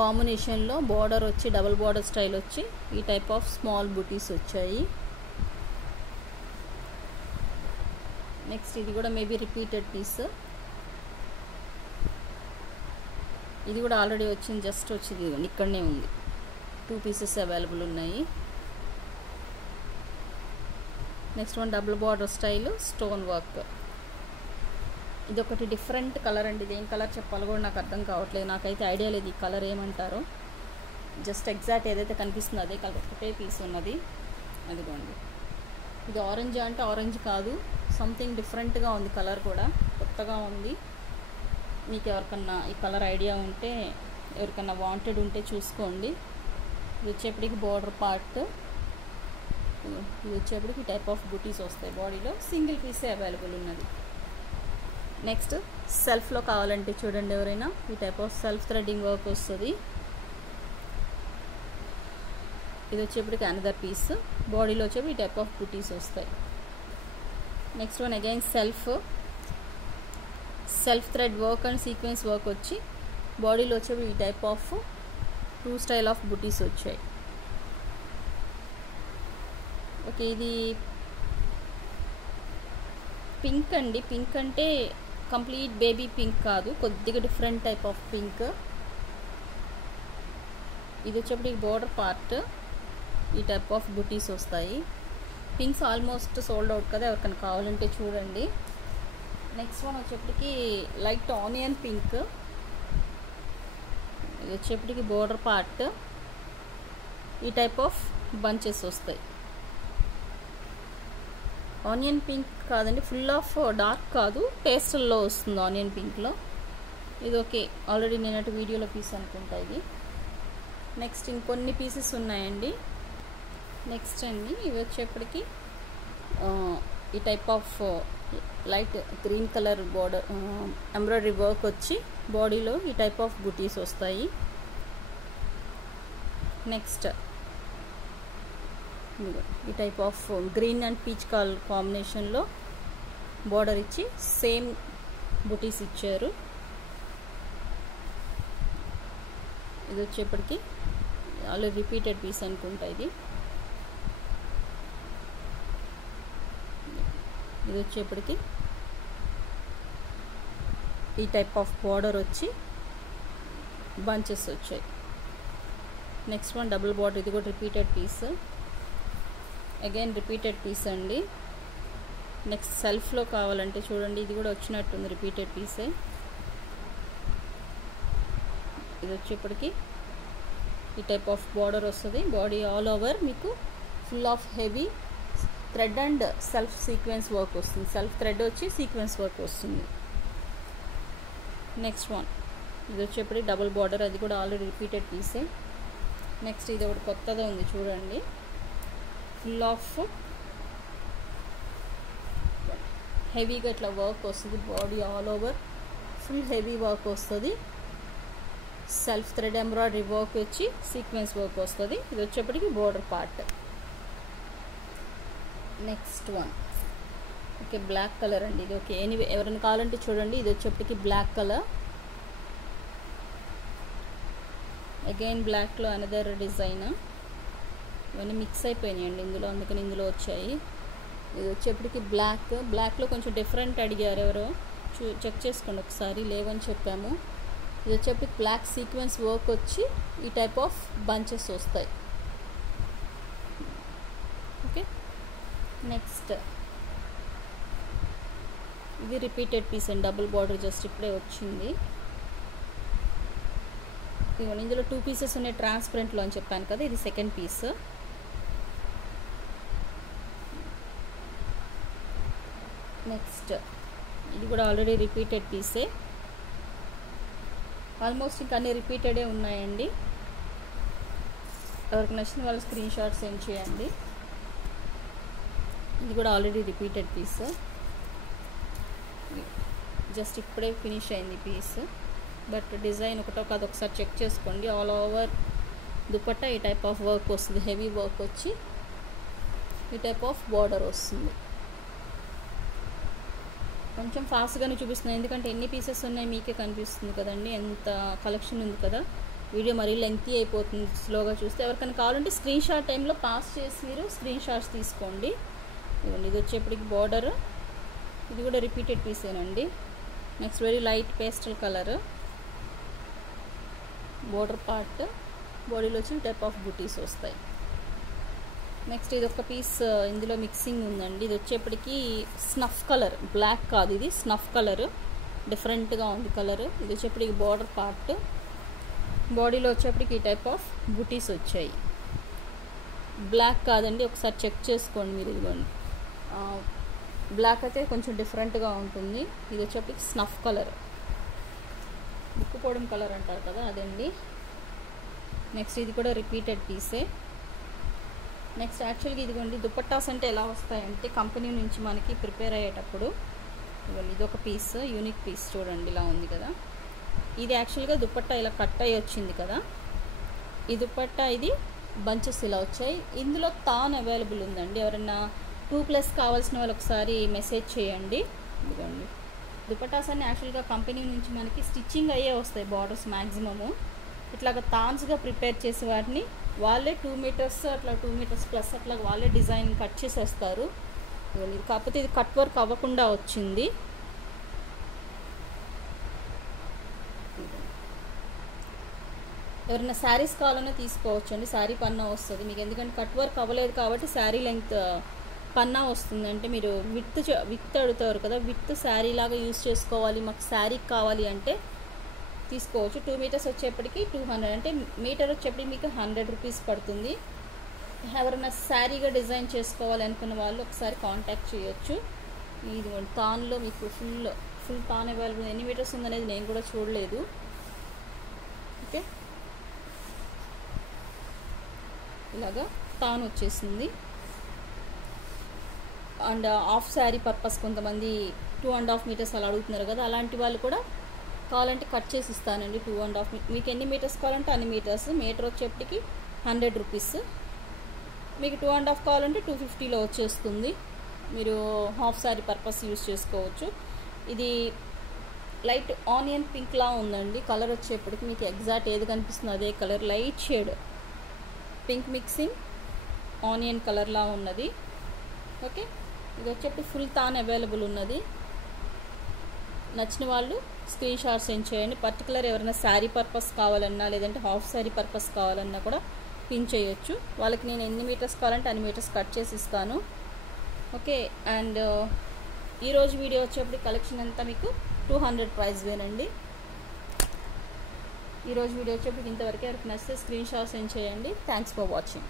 కాంబినేషన్లో బార్డర్ వచ్చి double border style వచ్చి ఈ టైప్ ఆఫ్ స్మాల్ బుటీస్ వచ్చాయి. నెక్స్ట్ ఇది కూడా మేబీ రిపీటెడ్ పీస్. ఇది కూడా ఆల్రెడీ వచ్చింది, జస్ట్ వచ్చింది ఇక్కడనే ఉంది. 2 పీసెస్ అవైలబుల్ ఉన్నాయి. Next one double border style stone work. ఇది ఒకటి డిఫరెంట్ కలర్ అండి. ఇది ఏం కలర్ చెప్పాలో కూడా నాకు అర్థం కావట్లేదు. నాకైతే ఐడియా లేదు ఈ కలర్ ఏమంటారో. జస్ట్ ఎగ్జాక్ట్ ఏదైతే కనిపిస్తుందో అదే కలర్, ఒకటే పీస్ ఉన్నది. అదిగోండి. ఇది ఆరెంజ్ అంటే ఆరెంజ్ కాదు, సంథింగ్ డిఫరెంట్గా ఉంది. కలర్ కూడా కొత్తగా ఉంది. మీకు ఎవరికన్నా ఈ కలర్ ఐడియా ఉంటే, ఎవరికన్నా వాంటెడ్ ఉంటే చూసుకోండి. ఇది వచ్చేప్పటికి బార్డర్ పార్ట్. ఇది వచ్చేప్పటికి టైప్ ఆఫ్ బుటీస్ వస్తాయి. బాడీలో సింగిల్ పీసే అవైలబుల్ ఉన్నది. నెక్స్ట్ సెల్ఫ్లో కావాలంటే చూడండి, ఎవరైనా ఈ type of self threading work వస్తుంది. ఇది వచ్చేప్పటికి అనదర్ పీస్. బాడీలో వచ్చేప్పుడు ఈ టైప్ ఆఫ్ బుటీస్ వస్తాయి. Next one again self thread work and sequence work వచ్చి బాడీలో వచ్చేప్పుడు ఈ టైప్ ఆఫ్ 2 స్టైల్ ఆఫ్ బుటీస్ వచ్చాయి. ఓకే, ఇది పింక్ అండి. పింక్ అంటే కంప్లీట్ బేబీ పింక్ కాదు, కొద్దిగా డిఫరెంట్ టైప్ ఆఫ్ పింక్. ఇది వచ్చేప్పటికి బార్డర్ పార్ట్ ఈ టైప్ ఆఫ్ బుటీస్ వస్తాయి. పింక్స్ ఆల్మోస్ట్ సోల్డ్ అవుట్ కదా, ఎవరికైనా కావాలంటే చూడండి. నెక్స్ట్ వన్ వచ్చేప్పటికి లైట్ ఆనియన్ పింక్. ఇది వచ్చేప్పటికి బార్డర్ పార్ట్ ఈ టైప్ ఆఫ్ బంచెస్ వస్తాయి. ఆనియన్ పింక్ కాదండి, ఫుల్ ఆఫ్ డార్క్ కాదు, పేస్టల్లో వస్తుంది ఆనియన్ పింక్లో. ఇది ఓకే, ఆల్రెడీ నేనటి వీడియోలో పీస్ అనుకుంటా ఇది. నెక్స్ట్ ఇంకొన్ని పీసెస్ ఉన్నాయండి. నెక్స్ట్ అండి ఇవి వచ్చేప్పటికి ఈ type of light green colour border embroidery work వచ్చి బాడీలో ఈ టైప్ ఆఫ్ బుటీస్ వస్తాయి. నెక్స్ట్ ఈ type of green and peach colour కాంబినేషన్లో బార్డర్ ఇచ్చి సేమ్ బుటీస్ ఇచ్చారు. ఇది వచ్చేప్పటికి ఆల్రెడీ రిపీటెడ్ పీస్ అనుకుంటా ఇది. ఇది వచ్చేప్పటికి ఈ టైప్ ఆఫ్ బార్డర్ వచ్చి బంచెస్ వచ్చాయి. Next one double border. ఇది కూడా repeated piece, again repeated piece అండి. నెక్స్ట్ సెల్ఫ్లో కావాలంటే చూడండి, ఇది కూడా వచ్చినట్టుంది రిపీటెడ్ పీసే. ఇది వచ్చేప్పటికి ఈ టైప్ ఆఫ్ బార్డర్ వస్తుంది. బాడీ ఆల్ ఓవర్ మీకు full of heavy thread and self sequence work వస్తుంది. సెల్ఫ్ థ్రెడ్ వచ్చి సీక్వెన్స్ వర్క్ వస్తుంది. నెక్స్ట్ వన్ ఇది వచ్చేప్పటికి డబుల్ బార్డర్. అది కూడా ఆల్రెడీ రిపీటెడ్ పీసే. నెక్స్ట్ ఇది ఒకటి కొత్తగా ఉంది చూడండి, ఫుల్ ఆఫ్ హెవీగా ఇట్లా వర్క్ వస్తుంది. Body all over full heavy work వస్తుంది. సెల్ఫ్ థ్రెడ్ ఎంబ్రాయిడరీ వర్క్ వచ్చి సీక్వెన్స్ వర్క్ వస్తుంది. ఇది వచ్చేప్పటికి border part. Next one okay, black colour అండి ఇది. ఓకే, ఎనీవే ఎవరైనా కావాలంటే చూడండి. ఇది వచ్చేప్పటికి బ్లాక్ కలర్, అగైన్ బ్లాక్లో అనదర్ డిజైన్. ఇవన్నీ మిక్స్ అయిపోయినాయండి ఇందులో, అందుకని ఇందులో వచ్చాయి. ఇది వచ్చేప్పటికి బ్లాక్లో కొంచెం డిఫరెంట్ అడిగారు ఎవరో, చెక్ చేసుకోండి ఒకసారి, లేవని చెప్పాము. ఇది వచ్చేప్పటికి బ్లాక్ సీక్వెన్స్ వర్క్ వచ్చి ఈ టైప్ ఆఫ్ బంచెస్ వస్తాయి. ఓకే, నెక్స్ట్ ఇది రిపీటెడ్ పీస్ అండి, డబుల్ బార్డర్, జస్ట్ ఇప్పుడే వచ్చింది. ఇవన్నీ ఇందులో 2 పీసెస్ ఉన్నాయి ట్రాన్స్పరెంట్లో అని చెప్పాను కదా, ఇది సెకండ్ పీస్. నెక్స్ట్ ఇది కూడా ఆల్రెడీ రిపీటెడ్ పీసే. ఆల్మోస్ట్ ఇంకా అన్ని రిపీటెడే ఉన్నాయండి. ఎవరికి నచ్చిన వాళ్ళు స్క్రీన్ షాట్ సెండ్ చేయండి. ఇది కూడా ఆల్రెడీ రిపీటెడ్ పీస్, జస్ట్ ఇప్పుడే ఫినిష్ అయింది పీస్. బట్ డిజైన్ ఒకసారి చెక్ చేసుకోండి. ఆల్ ఓవర్ దుపట్టా ఈ టైప్ ఆఫ్ వర్క్ వస్తుంది, హెవీ వర్క్ వచ్చి ఈ టైప్ ఆఫ్ బార్డర్ వస్తుంది. కొంచెం ఫాస్ట్గానే చూపిస్తున్నాను ఎందుకంటే ఎన్ని పీసెస్ ఉన్నాయి మీకే కనిపిస్తుంది కదండి, ఎంత కలెక్షన్ ఉంది కదా. వీడియో మరీ లెంగ్తీ అయిపోతుంది స్లోగా చూస్తే. ఎవరికైనా కావాలంటే స్క్రీన్ షాట్ టైంలో పాస్ చేసి మీరు స్క్రీన్ షాట్స్ తీసుకోండి. ఇది వచ్చేప్పటికి బార్డర్, ఇది కూడా రిపీటెడ్ పీసేనండి. Next very light pastel colour border part, బాడీలో వచ్చిన టైప్ ఆఫ్ బూటీస్ వస్తాయి. నెక్స్ట్ ఇది ఒక పీస్ ఇందులో మిక్సింగ్ ఉందండి. ఇది వచ్చేప్పటికి స్నఫ్ కలర్, బ్లాక్ కాదు, ఇది స్నఫ్ కలర్, డిఫరెంట్గా ఉంది కలర్. ఇది వచ్చేప్పటికి బార్డర్ పార్ట్, బాడీలో వచ్చేప్పటికి ఈ టైప్ ఆఫ్ బూటీస్ వచ్చాయి. బ్లాక్ కాదండి, ఒకసారి చెక్ చేసుకోండి మీరు. ఇదిగోండి బ్లాక్ అయితే కొంచెం డిఫరెంట్గా ఉంటుంది. ఇది వచ్చేప్పటికి స్నఫ్ కలర్, ముక్కుపోవడం కలర్ అంటారు కదా అదండి. నెక్స్ట్ ఇది కూడా రిపీటెడ్ పీసే. నెక్స్ట్ యాక్చువల్గా ఇదిగోండి దుపట్టాస్ అంటే ఎలా వస్తాయంటే కంపెనీ నుంచి మనకి ప్రిపేర్ అయ్యేటప్పుడు ఇదిగోండి ఇది ఒక పీస్, యూనిక్ పీస్ చూడండి ఇలా ఉంది కదా. ఇది యాక్చువల్గా దుపట్టా ఇలా కట్ అయ్యి వచ్చింది కదా. ఈ దుపట్టా ఇది బంచెస్ ఇలా వచ్చాయి. ఇందులో తాన్ అవైలబుల్ ఉందండి. ఎవరైనా 2+ కావాల్సిన వాళ్ళు ఒకసారి మెసేజ్ చేయండి. ఇదిగోండి దుపట్టాస్ అన్ని యాక్చువల్గా కంపెనీ నుంచి మనకి స్టిచ్చింగ్ అయ్యే వస్తాయి బార్డర్స్ మ్యాక్సిమము. ఇట్లాగ తాన్స్గా ప్రిపేర్ చేసే వాటిని వాళ్ళే 2 మీటర్స్ అట్లా 2 మీటర్స్ ప్లస్ అట్లా వాళ్ళే డిజైన్ కట్ చేసేస్తారు. కాకపోతే ఇది కట్ వర్క్ అవ్వకుండా వచ్చింది. ఎవరైనా శారీస్ కావాలన్నా తీసుకోవచ్చు అండి. శారీ పన్నా వస్తుంది మీకు, ఎందుకంటే కట్ వర్క్ అవ్వలేదు కాబట్టి శారీ లెంగ్త్ పన్నా వస్తుంది. అంటే మీరు విత్ అడుగుతారు కదా, విత్ శారీ లాగా యూజ్ చేసుకోవాలి, మాకు శారీకి కావాలి అంటే తీసుకోవచ్చు. 2 మీటర్స్ వచ్చేప్పటికి 200, అంటే మీటర్ వచ్చేప్పటికి మీకు 100 రూపీస్ పడుతుంది. ఎవరైనా శారీగా డిజైన్ చేసుకోవాలి అనుకున్న వాళ్ళు ఒకసారి కాంటాక్ట్ చేయొచ్చు. ఇది తాన్లో మీకు ఫుల్ తాన్ అవైలబుల్. ఎన్ని మీటర్స్ ఉందనేది నేను కూడా చూడలేదు. ఓకే, ఇలాగా తాన్ వచ్చేసింది. అండ్ హాఫ్ శారీ పర్పస్ కొంతమంది 2.5 మీటర్స్ అలా అడుగుతున్నారు కదా, అలాంటి వాళ్ళు కూడా కావాలంటే కట్ చేసి ఇస్తానండి. 2.5 మీకు ఎన్ని మీటర్స్ కావాలంటే అన్ని మీటర్స్. మీటర్ వచ్చేప్పటికి 100 రూపీస్. మీకు 2.5 కావాలంటే 250లో వచ్చేస్తుంది. మీరు హాఫ్ శారీ పర్పస్ యూజ్ చేసుకోవచ్చు. ఇది లైట్ ఆనియన్ పింక్లా ఉందండి. కలర్ వచ్చేప్పటికి మీకు ఎగ్జాక్ట్ ఏది కనిపిస్తుందో అదే colour, light shade pink mixing onion కలర్లా ఉన్నది. ఓకే, ఇది వచ్చేప్పటి ఫుల్ తాన్ అవైలబుల్ ఉన్నది. నచ్చిన వాళ్ళు స్క్రీన్ షాట్ సెండ్ చేయండి. పర్టికులర్ ఎవరైనా శారీ పర్పస్ కావాలన్నా లేదంటే హాఫ్ శారీ పర్పస్ కావాలన్నా కూడా పిన్ చేయొచ్చు. వాళ్ళకి నేను ఎన్ని మీటర్స్ కావాలంటే అన్ని మీటర్స్ కట్ చేసి ఇస్తాను. ఓకే, అండ్ ఈరోజు వీడియో వచ్చేప్పటికి కలెక్షన్ అంతా మీకు 200 ప్రైస్ వేనండి. ఈరోజు వీడియో వచ్చేప్పటికి ఇంతవరకు ఎవరికి నచ్చితే స్క్రీన్ షాట్ సెండ్ చేయండి. Thanks for watching.